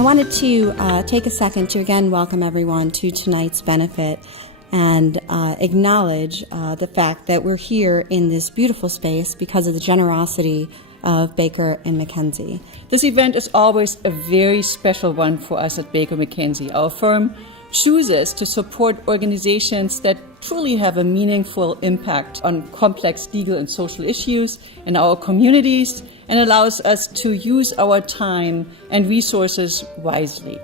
I wanted to take a second to again welcome everyone to tonight's benefit and acknowledge the fact that we're here in this beautiful space because of the generosity of Baker and McKenzie. This event is always a very special one for us at Baker McKenzie. Our firm chooses to support organizations that truly have a meaningful impact on complex legal and social issues in our communities and allows us to use our time and resources wisely.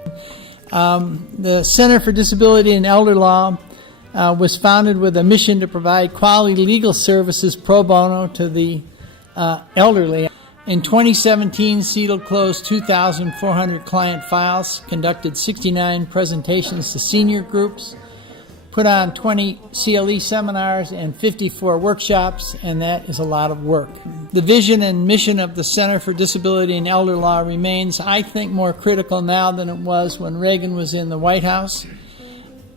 The Center for Disability and Elder Law was founded with a mission to provide quality legal services pro bono to the elderly. In 2017, CDEL closed 2,400 client files, conducted 69 presentations to senior groups, put on 20 CLE seminars and 54 workshops, and that is a lot of work. The vision and mission of the Center for Disability and Elder Law remains, I think, more critical now than it was when Reagan was in the White House.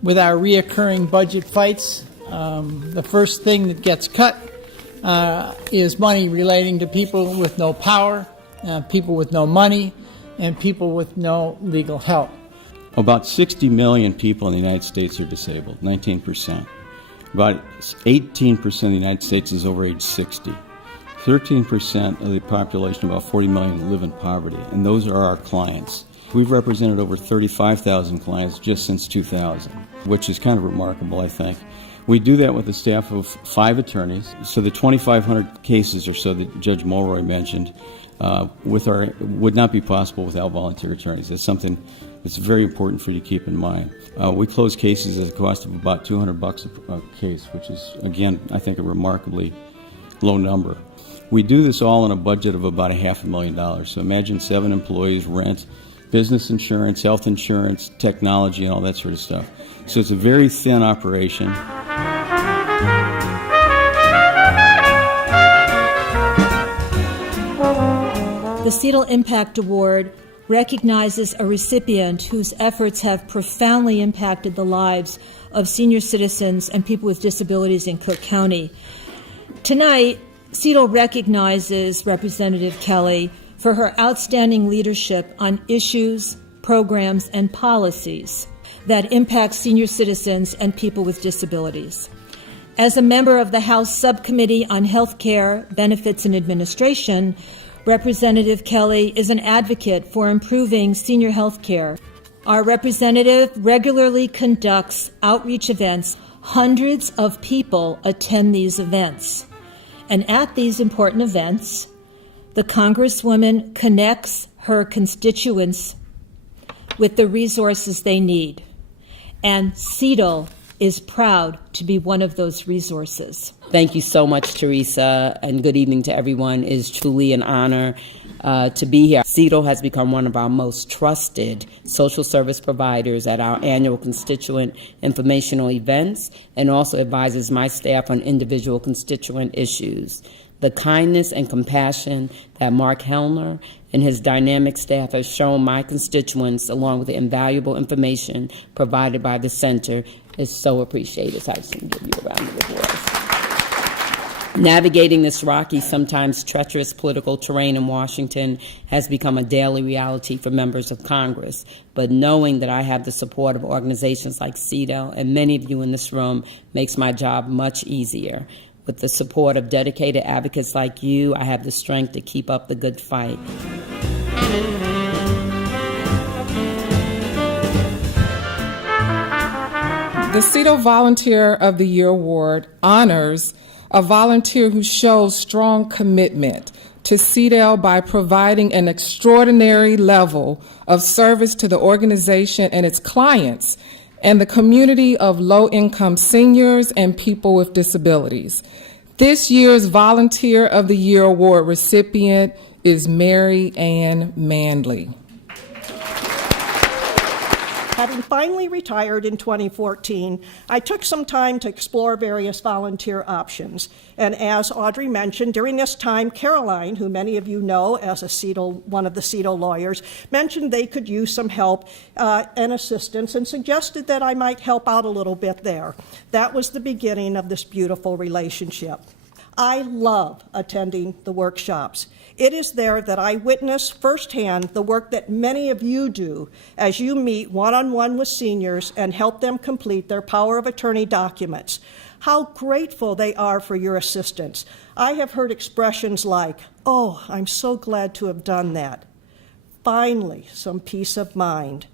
With our reoccurring budget fights, the first thing that gets cut is money relating to people with no power, people with no money, and people with no legal help. About 60 million people in the United States are disabled, 19%. About 18% of the United States is over age 60. 13% of the population, about 40 million, live in poverty, and those are our clients. We've represented over 35,000 clients just since 2000, which is kind of remarkable, I think. We do that with a staff of 5 attorneys. So the 2,500 cases or so that Judge Mulroy mentioned would not be possible without volunteer attorneys. That's something that's very important for you to keep in mind. We close cases at a cost of about $200 a case, which is, again, I think a remarkably low number. We do this all on a budget of about $500,000. So imagine 7 employees, rent, business insurance, health insurance, technology, and all that sort of stuff. So it's a very thin operation. The CDEL Impact Award recognizes a recipient whose efforts have profoundly impacted the lives of senior citizens and people with disabilities in Cook County. Tonight, CDEL recognizes Representative Kelly for her outstanding leadership on issues, programs, and policies that impact senior citizens and people with disabilities. As a member of the House Subcommittee on Health Care, Benefits, and Administration, Representative Kelly is an advocate for improving senior health care. Our representative regularly conducts outreach events. Hundreds of people attend these events. And at these important events, the Congresswoman connects her constituents with the resources they need. And CDEL is proud to be one of those resources. Thank you so much, Teresa, and good evening to everyone. It is truly an honor to be here. CDEL has become one of our most trusted social service providers at our annual constituent informational events and also advises my staff on individual constituent issues. The kindness and compassion that Mark Hellner and his dynamic staff have shown my constituents, along with the invaluable information provided by the center, is so appreciated. So I just want to give you a round of applause. Navigating this rocky, sometimes treacherous political terrain in Washington has become a daily reality for members of Congress. But knowing that I have the support of organizations like CDEL and many of you in this room makes my job much easier. With the support of dedicated advocates like you, I have the strength to keep up the good fight. The CDEL Volunteer of the Year Award honors a volunteer who shows strong commitment to CDEL by providing an extraordinary level of service to the organization and its clients and the community of low-income seniors and people with disabilities. This year's Volunteer of the Year Award recipient is Mary Ann Manley. Having finally retired in 2014, I took some time to explore various volunteer options. And as Audrey mentioned, during this time, Caroline, who many of you know as one of the CDEL lawyers, mentioned they could use some help and assistance and suggested that I might help out a little bit there. That was the beginning of this beautiful relationship. I love attending the workshops. It is there that I witness firsthand the work that many of you do as you meet one-on-one with seniors and help them complete their power of attorney documents. How grateful they are for your assistance. I have heard expressions like, "Oh, I'm so glad to have done that." Finally, some peace of mind.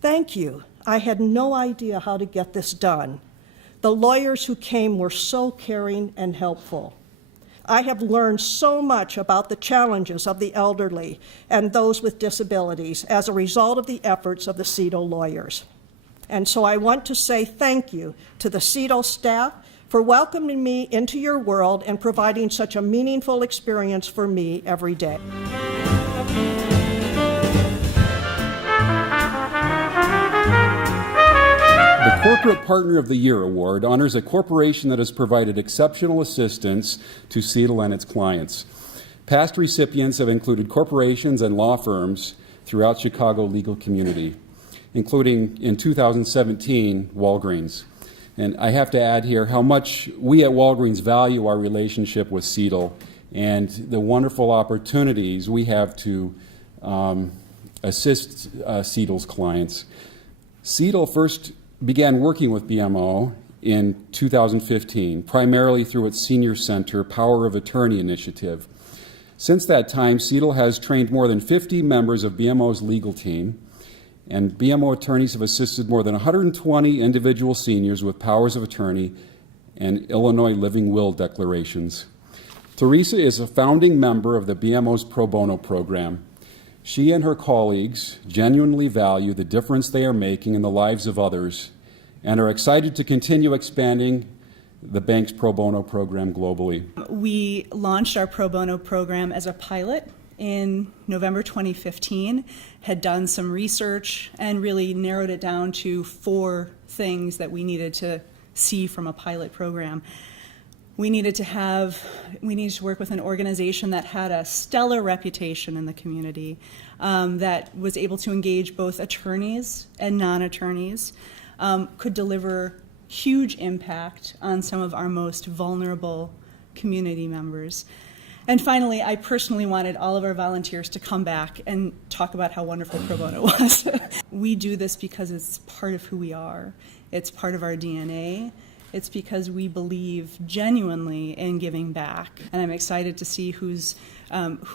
Thank you. I had no idea how to get this done. The lawyers who came were so caring and helpful. I have learned so much about the challenges of the elderly and those with disabilities as a result of the efforts of the CDEL lawyers. And so I want to say thank you to the CDEL staff for welcoming me into your world and providing such a meaningful experience for me every day. The Corporate Partner of the Year Award honors a corporation that has provided exceptional assistance to CDEL and its clients. Past recipients have included corporations and law firms throughout Chicago legal community, including in 2017, Walgreens. And I have to add here how much we at Walgreens value our relationship with CDEL and the wonderful opportunities we have to assist CDEL's clients. CDEL first began working with BMO in 2015, primarily through its Senior Center Power of Attorney initiative. Since that time, CDEL has trained more than 50 members of BMO's legal team, and BMO attorneys have assisted more than 120 individual seniors with powers of attorney and Illinois living will declarations. Teresa is a founding member of the BMO's Pro Bono program. She and her colleagues genuinely value the difference they are making in the lives of others and are excited to continue expanding the bank's Pro Bono program globally. We launched our Pro Bono program as a pilot in November 2015, had done some research and really narrowed it down to 4 things that we needed to see from a pilot program. We needed to work with an organization that had a stellar reputation in the community, that was able to engage both attorneys and non-attorneys, could deliver huge impact on some of our most vulnerable community members. And finally, I personally wanted all of our volunteers to come back and talk about how wonderful Pro Bono was. We do this because it's part of who we are. It's part of our DNA. It's because we believe genuinely in giving back. And I'm excited to see who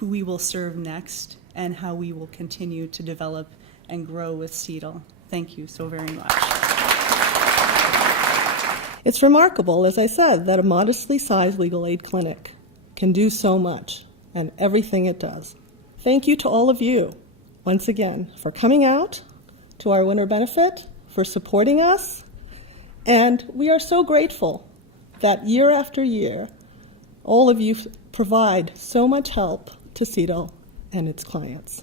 we will serve next and how we will continue to develop and grow with CDEL. Thank you so very much. It's remarkable, as I said, that a modestly sized legal aid clinic can do so much and everything it does. Thank you to all of you, once again, for coming out to our winter benefit, for supporting us, and we are so grateful that year after year, all of you provide so much help to CDEL and its clients.